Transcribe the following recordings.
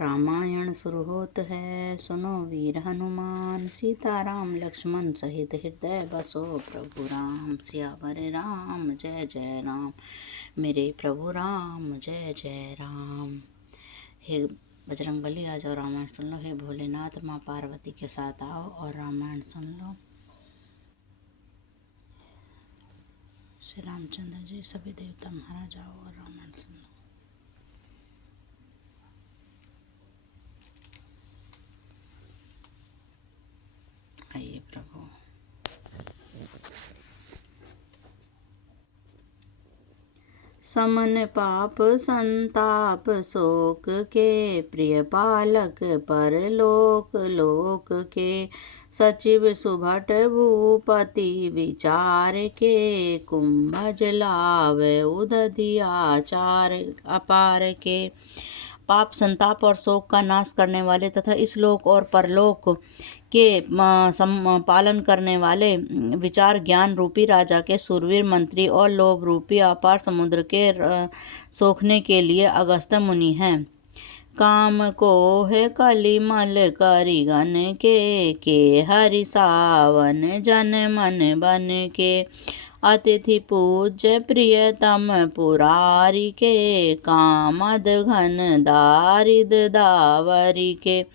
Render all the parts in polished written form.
रामायण शुरू होता है। सुनो वीर हनुमान, सीताराम लक्ष्मण सहित हृदय बसो प्रभु राम। सियावर राम जय जय राम, मेरे प्रभु राम जय जय राम। हे बजरंगबली, आ जाओ रामायण सुन लो। हे भोलेनाथ, माँ पार्वती के साथ आओ और रामायण सुन लो। श्री रामचंद्र जी सभी देवता महाराज आओ और रामायण सुन लो। आइए प्रभु। समन पाप संताप शोक के, प्रिय पालक परलोक लोक के। सचिव सुभट भूपति विचार के, कुंभज लावे उदधि आचार अपार के। पाप संताप और शोक का नाश करने वाले तथा इस लोक और परलोक के पालन करने वाले, विचार ज्ञान रूपी राजा के सूरवीर मंत्री और लोभ रूपी अपार समुद्र के सोखने के लिए अगस्त्य मुनि हैं। काम को है कलिमल करिगन के हरि सावन जन मन बन के। अतिथि पूज्य प्रियतम पुरारी के, कामद घन दारिद दावरी के।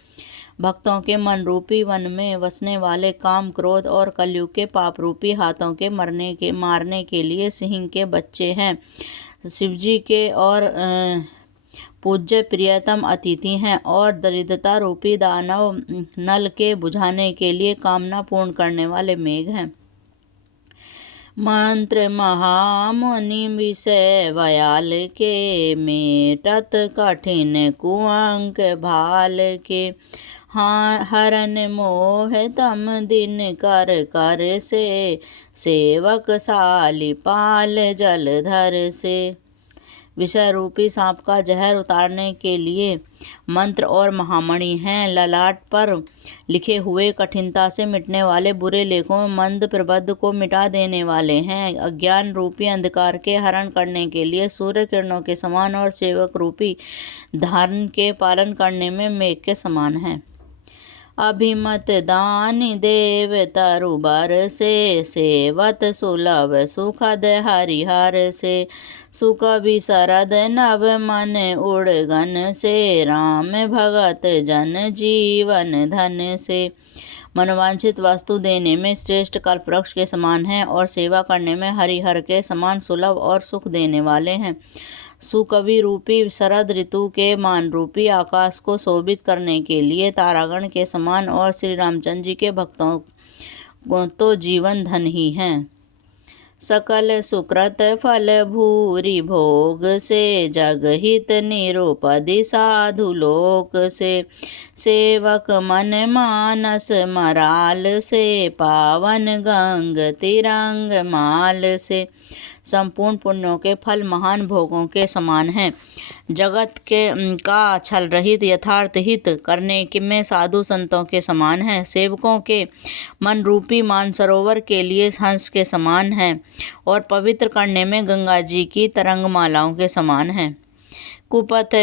भक्तों के मन रूपी वन में वसने वाले काम, क्रोध और कलयुग के पाप रूपी हाथों के मारने के लिए सिंह के बच्चे हैं। शिवजी के और पूज्य प्रियतम अतिथि हैं और दरिद्रता रूपी दानव नल के बुझाने के लिए कामना पूर्ण करने वाले मेघ हैं। मंत्र महामुनि विषय भयाल के, मेटत कठिन कुअंक भाल के। हरन मोह तम दिन कर कर से, सेवक साली पाल जलधर से। विषय रूपी सांप का जहर उतारने के लिए मंत्र और महामणि हैं। ललाट पर लिखे हुए कठिनता से मिटने वाले बुरे लेखों में मंद प्रबंध को मिटा देने वाले हैं। अज्ञान रूपी अंधकार के हरण करने के लिए सूर्य किरणों के समान और सेवक रूपी धारण के पालन करने में मेघ के समान है। अभिमत दानी देव तरुबर से, सेवत सुलभ सुखद हरिहर से। सुख भी शरद नव मन उड़गन से, राम भगत जन जीवन धन से। मनवांछित वस्तु देने में श्रेष्ठ कल्पवृक्ष के समान हैं और सेवा करने में हरिहर के समान सुलभ और सुख देने वाले हैं। सुकवि रूपी शरद ऋतु के मान रूपी आकाश को शोभित करने के लिए तारागण के समान और श्री रामचंद्र जी के भक्तों को तो जीवन धन ही हैं। सकल सुकृत फल भूरि भोग से, जगहित निरुपधि साधु लोक से। सेवक मन मानस मराल से, पावन गंग तिरंग माल से। संपूर्ण पुण्यों के फल महान भोगों के समान हैं। जगत के का छल रहित यथार्थ हित करने में साधु संतों के समान हैं। सेवकों के मन रूपी मानसरोवर के लिए हंस के समान हैं और पवित्र करने में गंगा जी की तरंगमालाओं के समान हैं। कुपथ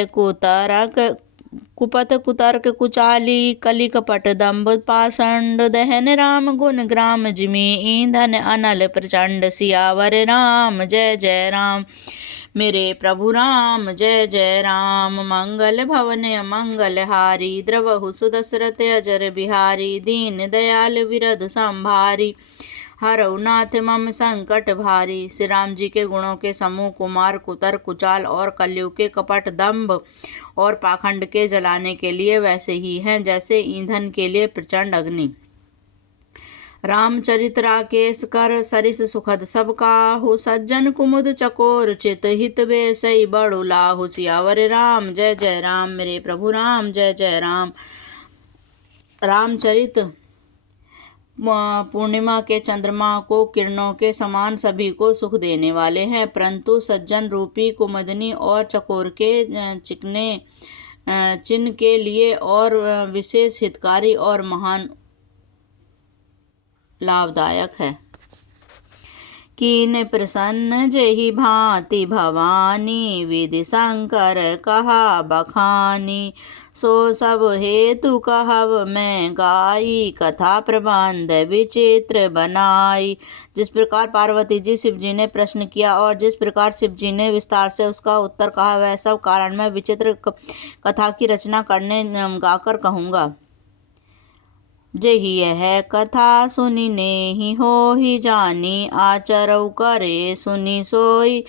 कुतर्क कुचाली, कलि कपट दंभ पाषंड, दहन राम गुण ग्राम जिमि, ईंधन अनल प्रचंड। सियावर राम जय जय राम, मेरे प्रभु राम जय जय राम। मंगल भवन मंगल हारी, द्रवहु सुदशरथ अजर बिहारी। दीन दयाल विरध संभारी, हरऊ नाथ मम संकट भारी। श्री राम जी के गुणों के समूह कुमार, कुतर, कुचाल और कलयुग के कपट, दंभ और पाखंड के जलाने के लिए वैसे ही हैं जैसे ईंधन के लिए प्रचंड अग्नि। रामचरित राकेश कर सरिस सुखद सब काहू, सज्जन कुमुद चकोर चित हित बेसई बड़ु लाहू। सियावर राम जय जय राम, मेरे प्रभु राम जय जय राम। रामचरित पूर्णिमा के चंद्रमा को किरणों के समान सभी को सुख देने वाले हैं, परंतु सज्जन रूपी कुमुदनी और चकोर के चिकने चिन्ह के लिए और विशेष हितकारी और महान लाभदायक है। कीन प्रसन्न जेहि भांति भवानी, विधि शंकर कहा बखानी। सो सब हेतु कहब मैं गाई, कथा प्रबंध विचित्र बनाई। जिस प्रकार पार्वती जी शिव जी ने प्रश्न किया और जिस प्रकार शिव जी ने विस्तार से उसका उत्तर कहा, वह सब कारण मैं विचित्र कथा की रचना करने गाकर कहूँगा। जेहि यह कथा सुनी नेहि होहि जानी, आचरऊ करे सुनी सोई।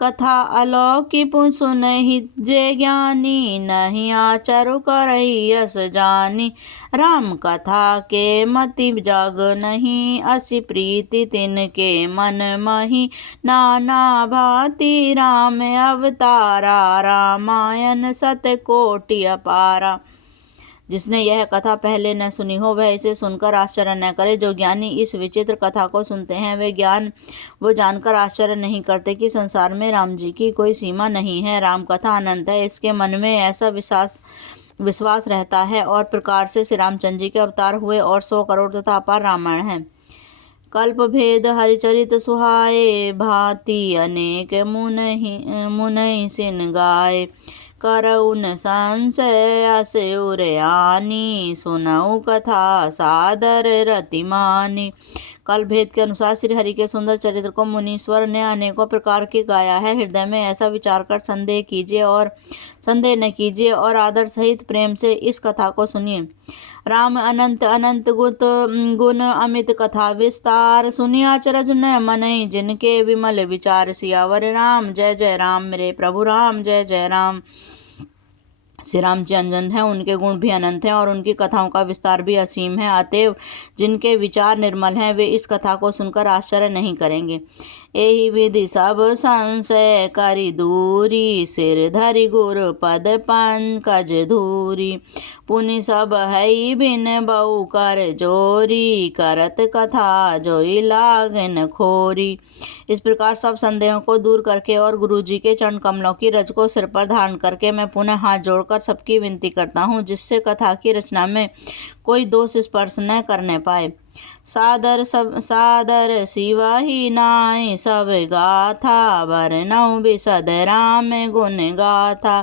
कथा अलौकि पुन सुनहि जे ज्ञानी, नहीं आचरु करहि यस जानी। राम कथा के मति जग नहीं, असी प्रीति तिनके मन मही। नाना भांति राम अवतारा, रामायण सतकोटि अपारा। जिसने यह कथा पहले न सुनी हो, वह इसे सुनकर आश्चर्य न करे। जो ज्ञानी इस विचित्र कथा को सुनते हैं, वो जानकर आश्चर्य नहीं करते कि संसार में राम जी की कोई सीमा नहीं है। राम कथा अनंत है, इसके मन में ऐसा विश्वास रहता है और प्रकार से श्री रामचंद्र जी के अवतार हुए और 100 करोड़ तथा अपार रामायण है। कल्प भेद हरिचरित सुहाए, भांति अनेक मुनहि सिन गाए। करऊ न संशय अस उरयानी, सुनऊ कथा सादर रति मानी। कल भेद के अनुसार श्री हरि के सुंदर चरित्र को मुनीश्वर ने अनेकों प्रकार के गाया है। हृदय में ऐसा विचार कर संदेह न कीजिए और आदर सहित प्रेम से इस कथा को सुनिए। राम अनंत अनंत गुण अमित कथा विस्तार, सुनिया अचरज न मनहि जिनके विमल विचार। सियावर राम जय जय राम, मेरे प्रभु राम जय जय राम। श्री राम जी अनंत हैं, उनके गुण भी अनंत हैं और उनकी कथाओं का विस्तार भी असीम है। अतएव जिनके विचार निर्मल हैं, वे इस कथा को सुनकर आश्चर्य नहीं करेंगे। एहि विधि सब संशय करि दूरी, सिर धरि गुरु पद पंकज धूरी। पुनि सब हई बिन बहु कर जोरी, करत कथा जोई लागन खोरी। इस प्रकार सब संदेहों को दूर करके और गुरु जी के चरण कमलों की रज को सिर पर धारण करके मैं पुनः हाथ जोड़कर सबकी विनती करता हूँ, जिससे कथा की रचना में कोई दोष स्पर्श न करने पाए। सादर सिवहि नाई सब गाथा, बरनऊ बिसद राम गुण गाथा।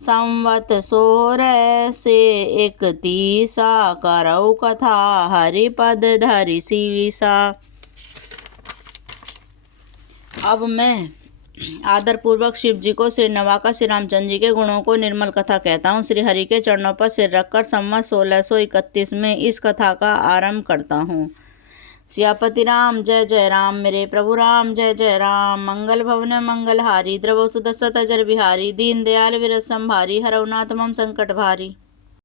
संवत 16 से 31 करऊ कथा, हरिपद धरि सीसा। अब मैं आदर पूर्वक शिव जी को सिर नवाकर श्री रामचंद्र जी के गुणों को निर्मल कथा कहता हूँ। श्री हरि के चरणों पर सिर रखकर संवत 1631 में इस कथा का आरंभ करता हूँ। सियापति राम जय जय राम, मेरे प्रभु राम जय जय राम। मंगल भवन मंगलहारी, द्रवौ सुदशरथ अजर बिहारी। दीन दयाल विरस संभारी, हरौ नाथ मम संकट भारी।